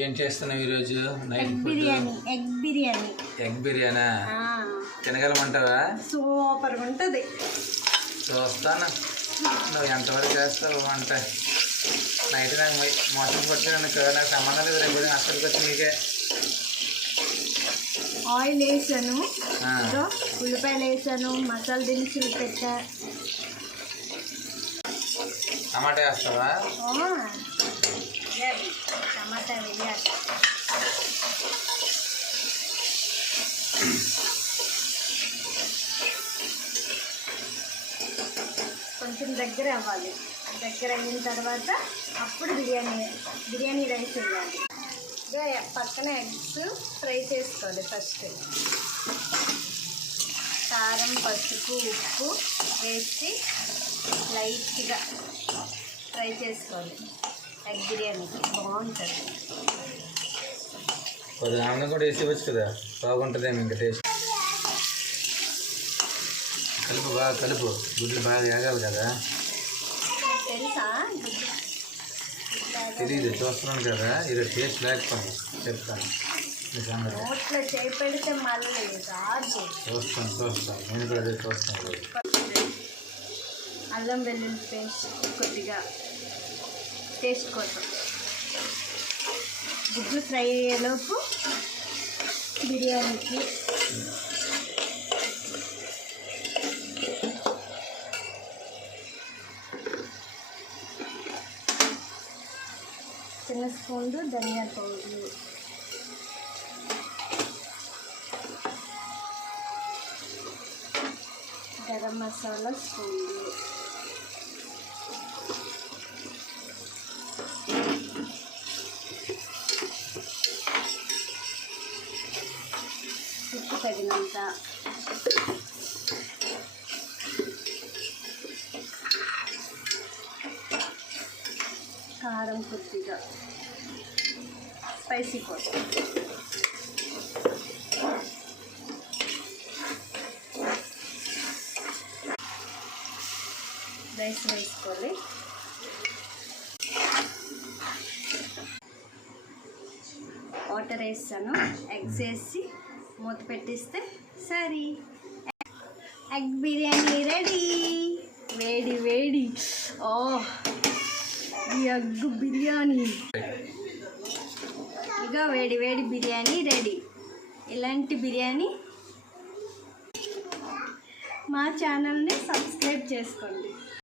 ఏం చేస్తున్నావు ఈరోజు? Night biryani, egg biryani. Egg బిర్యానా? తినగలమంటావా? సూపర్గా ఉంటుంది. చూస్తాను నువ్వు ఎంతవరకు చేస్తావు అంటే. నైట్ నాకు మోషన్ పట్టాను, నాకు సంబంధం లేదు. రేపు హాస్పిటల్కి వచ్చి నీకే ఆయిల్ వేసాను, ఉల్లిపాయలు వేసాను, మసాలా దినుసులు పెట్టా. టమాటా వేస్తావా? టమాటా వేయాలి. కొంచెం దగ్గర అవ్వాలి. దగ్గర అయిన తర్వాత అప్పుడు బిర్యానీ రైస్ వేయాలి. పక్కన ఎగ్స్ ఫ్రై చేసుకోవాలి. ఫస్ట్ కారం, పసుపు, ఉప్పు వేసి లైట్గా ఫ్రై చేసుకోవాలి. ఎగ్ బిర్యానీకి బాగుంటుంది. కొద్దిగా అన్నం కూడా వేసి ఇవ్వచ్చు కదా, బాగుంటుందేమో ఇంకా టేస్ట్. కలుపు, బాగా కలుపు. గుడ్లు బాగా వేగాలి కదా. తెలుసా? తెలీదు, చూస్తున్నాను కదా. ఈరోజు టేస్ట్ లేకపోయింది చెప్తాను. నోట్లో చేయి పెడితే మళ్ళీ రాదు. చూస్తాను నేను కూడా అదే చూస్తాను. అల్లం వెల్లుల్లి పేస్ట్ కొద్దిగా టేస్ట్ కోసం. గుడ్లు ఫ్రై అయ్యేలోపు బిర్యానీకి చిన్న స్పూన్లు ధనియా పౌడర్, గరం మసాలా స్పూన్లు, ఉప్పు తగినంత, కారం కొద్దిగా, స్పైసీ కోసం రైస్ వేసుకోవాలి. వాటర్ వేస్తాను. ఎగ్స్ వేసి మూత పెట్టిస్తే సరే, ఎగ్ బిర్యానీ రెడీ. వేడి వేడి ఈ ఎగ్ బిర్యానీ, ఇక వేడి వేడి బిర్యానీ రెడీ. ఇలాంటి బిర్యానీ మా ఛానల్ని సబ్స్క్రైబ్ చేసుకోండి.